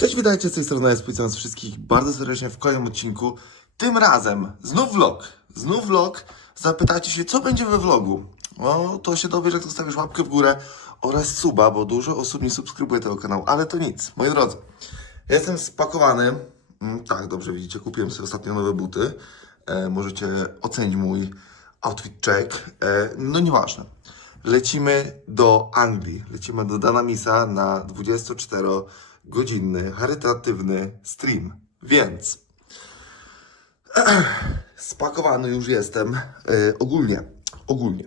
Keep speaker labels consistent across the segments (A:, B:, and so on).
A: Cześć, witajcie z tej strony jest was wszystkich bardzo serdecznie w kolejnym odcinku. Tym razem znów vlog. Znów vlog. Zapytacie się, co będzie we vlogu. No, to się dowiesz, jak zostawisz łapkę w górę oraz suba, bo dużo osób nie subskrybuje tego kanału, ale to nic. Moi drodzy, jestem spakowany. Mm, tak, dobrze widzicie, kupiłem sobie ostatnio nowe buty. E, możecie ocenić mój outfit check. E, no nieważne. Lecimy do Anglii. Lecimy do Danamisa na 24-godzinny, charytatywny stream. Więc spakowany już jestem e, ogólnie. Ogólnie.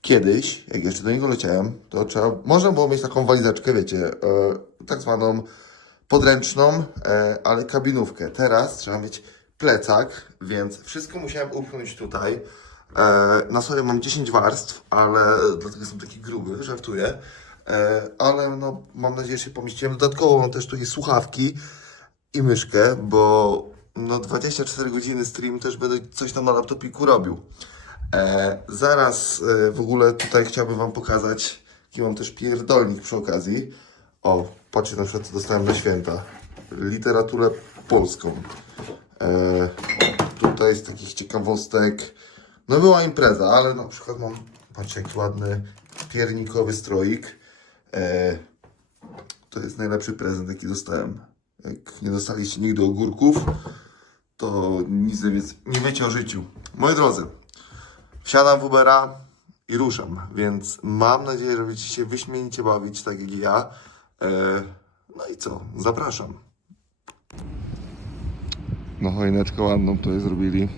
A: Kiedyś, jak jeszcze do niego leciałem, to trzeba, można było mieć taką walizeczkę, wiecie, e, tak zwaną podręczną, e, ale kabinówkę. Teraz trzeba mieć plecak, więc wszystko musiałem upchnąć tutaj. Na sobie mam 10 warstw, ale dlatego jestem taki gruby, żartuję. E, ale no, mam nadzieję, że się pomieściłem. Dodatkowo mam też tutaj słuchawki i myszkę, bo no 24 godziny stream też będę coś tam na laptopiku robił. E, zaraz e, w ogóle tutaj chciałbym Wam pokazać, jaki mam też pierdolnik przy okazji. O, patrzcie na przykład co dostałem na święta. Literaturę polską. E, tutaj z takich ciekawostek. No była impreza, ale na przykład mam, patrzcie jaki ładny piernikowy stroik. E, to jest najlepszy prezent jaki dostałem. Jak nie dostaliście nigdy ogórków, to nic wiec- nie wiecie o życiu. Moi drodzy, wsiadam w Ubera i ruszam, więc mam nadzieję, że będziecie się wyśmienicie bawić, tak jak ja. E, no i co, zapraszam. No choineczkę ładną tutaj zrobili.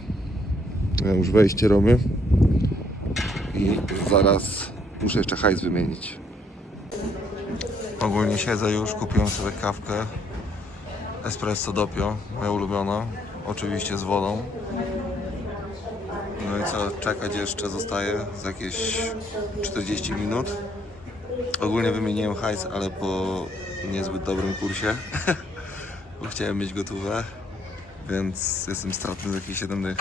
A: Ja już wejście robię. I zaraz muszę jeszcze hajs wymienić. Ogólnie siedzę już, kupiłem sobie kawkę. Espresso Doppio, moja ulubiona. Oczywiście z wodą. No i co, czekać jeszcze zostaje z jakieś 40 minut. Ogólnie wymieniłem hajs, ale po niezbyt dobrym kursie. Bo chciałem mieć gotówę, więc jestem stratny z jakieś 7 dych.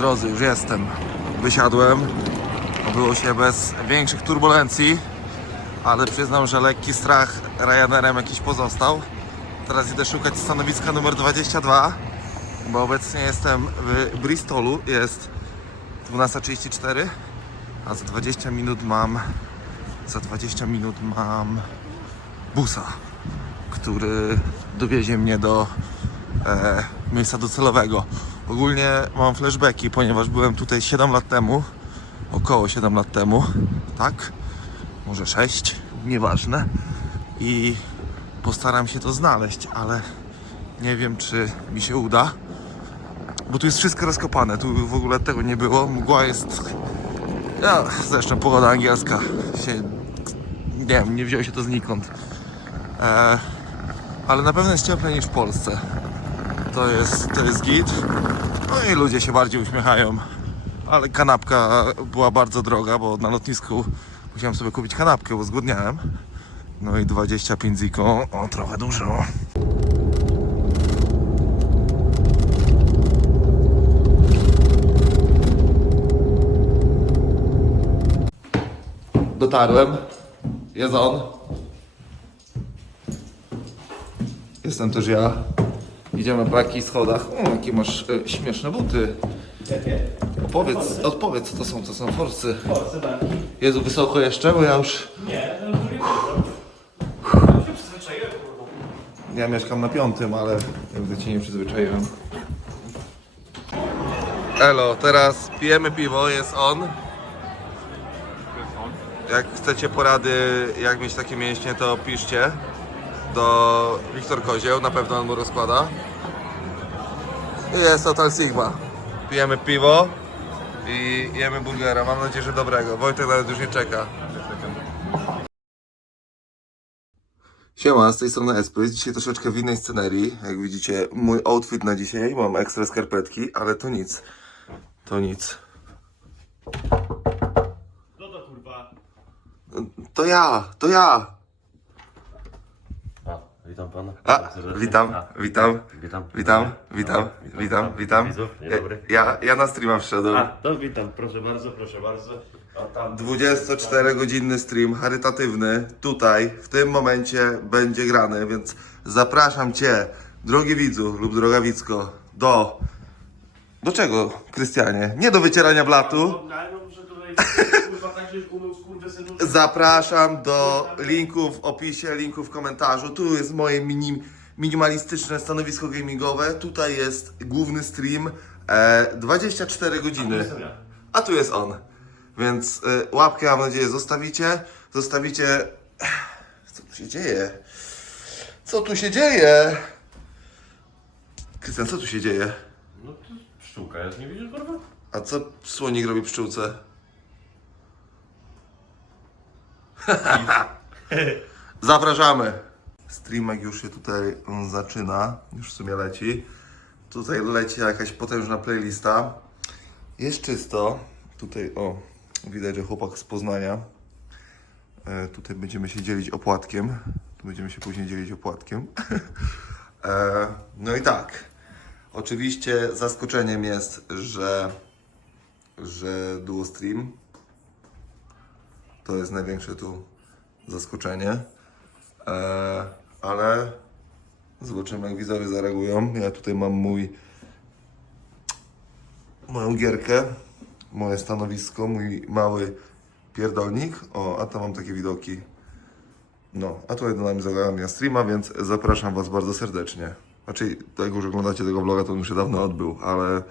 A: Drodzy, już jestem. Wysiadłem. Było się bez większych turbulencji, ale przyznam, że lekki strach Ryanerem jakiś pozostał. Teraz idę szukać stanowiska numer 22, bo obecnie jestem w Bristolu. Jest 12.34, a za 20 minut mam za 20 minut mam busa, który dowiezie mnie do e, miejsca docelowego. Ogólnie mam flashbacki, ponieważ byłem tutaj 7 lat temu, około 7 lat temu, tak? Może 6, nieważne. I postaram się to znaleźć, ale nie wiem, czy mi się uda. Bo tu jest wszystko rozkopane, tu w ogóle tego nie było. Mgła jest. Ja, zresztą pogoda angielska się. Nie wiem, nie wzięło się to znikąd. E, ale na pewno jest cieplej niż w Polsce. To jest, to jest git. No i ludzie się bardziej uśmiechają. Ale kanapka była bardzo droga, bo na lotnisku musiałem sobie kupić kanapkę, bo zgłodniałem. No i 25 ziko, o trochę dużo. Dotarłem. Jest on. Jestem też ja. Idziemy po jakichś schodach. O, jakie masz e, śmieszne buty. Opowiedz, odpowiedz co to są, to są forsy.
B: Forsy banki.
A: Jezu, wysoko jeszcze, bo ja już...
B: Nie, no nie Ja się przyzwyczaiłem, kurwa.
A: Ja mieszkam na piątym, ale jakby cię nie przyzwyczaiłem. Elo, teraz pijemy piwo, jest on. Jak chcecie porady, jak mieć takie mięśnie, to piszcie do Wiktor Kozieł, na pewno on mu rozkłada. I jest Total Sigma. Pijemy piwo i jemy burgera, mam nadzieję, że dobrego. Wojtek nawet już nie czeka. Siema, z tej strony Espry. Dzisiaj troszeczkę w innej scenerii. Jak widzicie, mój outfit na dzisiaj. Mam ekstra skarpetki, ale to nic. To nic.
B: No to kurwa.
A: To ja, to ja.
C: Witam pana.
A: A, witam,
C: A,
A: witam,
C: witam.
A: witam, witam,
C: No,
A: witam, witam.
C: Dobry.
A: Ja, ja na streama wszedłem.
C: A, to witam, proszę bardzo, proszę bardzo. A tam...
A: 24-godzinny stream charytatywny tutaj, w tym momencie będzie grany, więc zapraszam Cię, drogi widzu lub droga widzko, do... Do czego, Krystianie? Nie do wycierania blatu.
C: Kurwa, tak umył skurwysynu.
A: Zapraszam do linku w opisie, linku w komentarzu. Tu jest moje mini, minimalistyczne stanowisko gamingowe. Tutaj jest główny stream. E, 24 godziny.
C: ja.
A: A tu jest on. Więc e, łapkę mam nadzieję zostawicie. Zostawicie. Co tu się dzieje? Co tu się dzieje? Krystian, co tu się dzieje?
C: No to pszczółka jest, nie widzisz, kurwa?
A: A co słonik robi pszczółce? Zapraszamy! Streamek już się tutaj zaczyna, już w sumie leci. Tutaj leci jakaś potężna playlista. Jest czysto. Tutaj, o, widać, że chłopak z Poznania. E, tutaj będziemy się dzielić opłatkiem. Tu będziemy się później dzielić opłatkiem. e, no i tak. Oczywiście zaskoczeniem jest, że, że Duo Stream to jest największe tu zaskoczenie. E, ale zobaczymy jak widzowie zareagują. Ja tutaj mam mój moją gierkę, moje stanowisko, mój mały pierdolnik. O, a tam mam takie widoki. No, a tutaj do nami zagrania streama, więc zapraszam Was bardzo serdecznie. Znaczy, jak już oglądacie tego vloga, to on już się dawno odbył, ale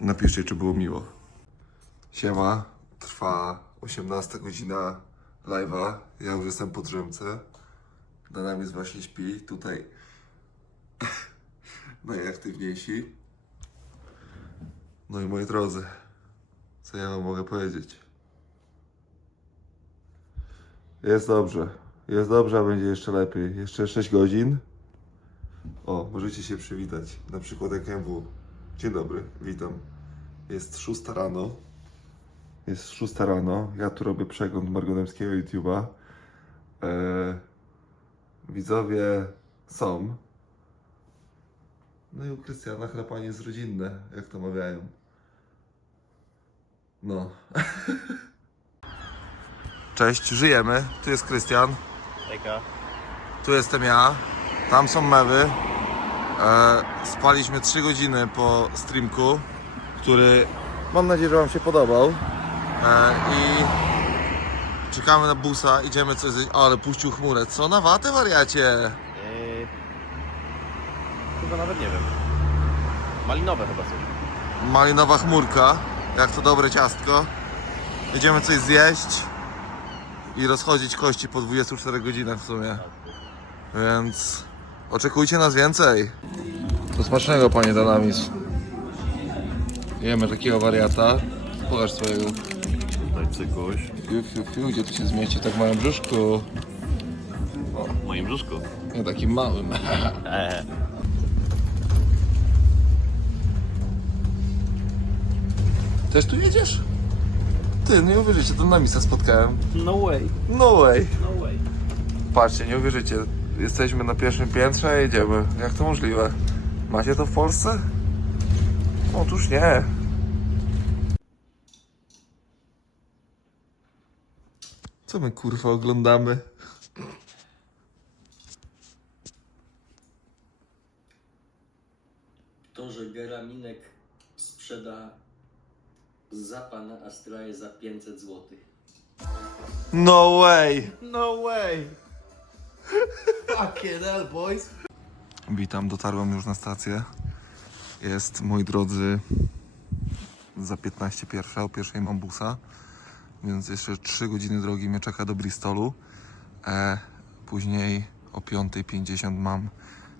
A: napiszcie, czy było miło. Siema, trwa 18 godzina live'a. Ja już jestem po drzemce. Na nami właśnie śpi. Tutaj najaktywniejsi. No i moi drodzy, co ja wam mogę powiedzieć? Jest dobrze. Jest dobrze, a będzie jeszcze lepiej. Jeszcze 6 godzin. O, możecie się przywitać. Na przykład jak MW. Dzień dobry, witam. Jest 6 rano. Jest 6 rano. Ja tu robię przegląd Margonemskiego YouTube'a. Eee, widzowie są. No i u Krystiana chrapanie jest rodzinne, jak to mawiają. No. Cześć, żyjemy. Tu jest Krystian.
C: Ejka.
A: Tu jestem ja, tam są mewy. E, spaliśmy 3 godziny po streamku, który mam nadzieję, że Wam się podobał. E, I czekamy na busa, idziemy coś zjeść. O, ale puścił chmurę. Co na watę, wariacie?
C: Yy... Chyba nawet nie wiem. Malinowe chyba coś.
A: Malinowa chmurka, jak to dobre ciastko. Idziemy coś zjeść i rozchodzić kości po 24 godzinach w sumie. Więc oczekujcie nas więcej. Do smacznego, panie Dalamis. Jemy takiego wariata. Pokaż swojego.
C: Cykuś.
A: Fiu, fiu, fiu, gdzie tu się zmieści tak w małym brzuszku?
C: W moim brzuszku.
A: Nie takim małym.
C: Eee.
A: Też tu jedziesz? Ty, nie uwierzycie, to na misa spotkałem.
C: No way.
A: No way.
C: No way.
A: Patrzcie, nie uwierzycie. Jesteśmy na pierwszym piętrze, a jedziemy. Jak to możliwe? Macie to w Polsce? Otóż nie. Co my kurwa oglądamy?
D: To, że Geraminek sprzeda za pana Astraję za 500 zł.
A: No way!
C: No way. Fucking hell, boys.
A: Witam, dotarłem już na stację. Jest, moi drodzy, za 15 pierwsza, o pierwszej mam busa, więc jeszcze 3 godziny drogi mnie czeka do Bristolu. E, później o 5.50 mam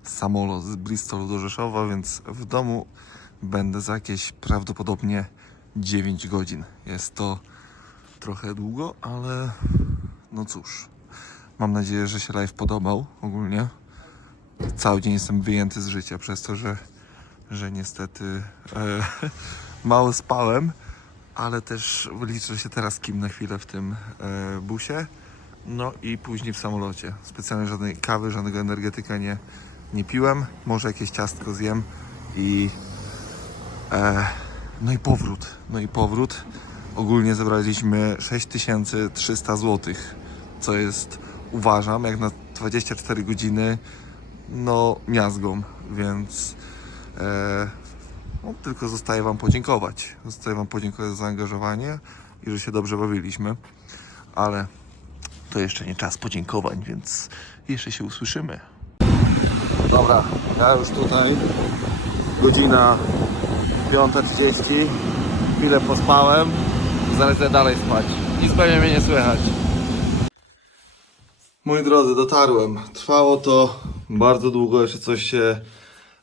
A: samolot z Bristolu do Rzeszowa, więc w domu będę za jakieś prawdopodobnie 9 godzin. Jest to trochę długo, ale no cóż. Mam nadzieję, że się live podobał ogólnie cały dzień jestem wyjęty z życia przez to, że, że niestety e, mało spałem, ale też liczę się teraz kim na chwilę w tym e, busie, No i później w samolocie. Specjalnie żadnej kawy, żadnego energetyka nie, nie piłem. Może jakieś ciastko zjem i e, no i powrót. No i powrót. Ogólnie zebraliśmy 6300 zł, co jest uważam jak na 24 godziny no miazgą, więc e, no, tylko zostaje Wam podziękować. Zostaje Wam podziękować za zaangażowanie i że się dobrze bawiliśmy, ale to jeszcze nie czas podziękowań, więc jeszcze się usłyszymy. Dobra, ja już tutaj. Godzina 5.30. Chwilę pospałem. Zalecę dalej spać. Nic pewnie mnie nie słychać. Moi drodzy, dotarłem. Trwało to bardzo długo, jeszcze coś się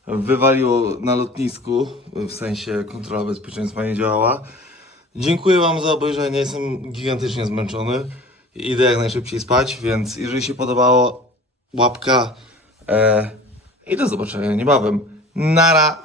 A: wywaliło na lotnisku, w sensie kontrola bezpieczeństwa nie działała. Dziękuję Wam za obejrzenie, jestem gigantycznie zmęczony idę jak najszybciej spać, więc jeżeli się podobało, łapka e, i do zobaczenia niebawem. Nara!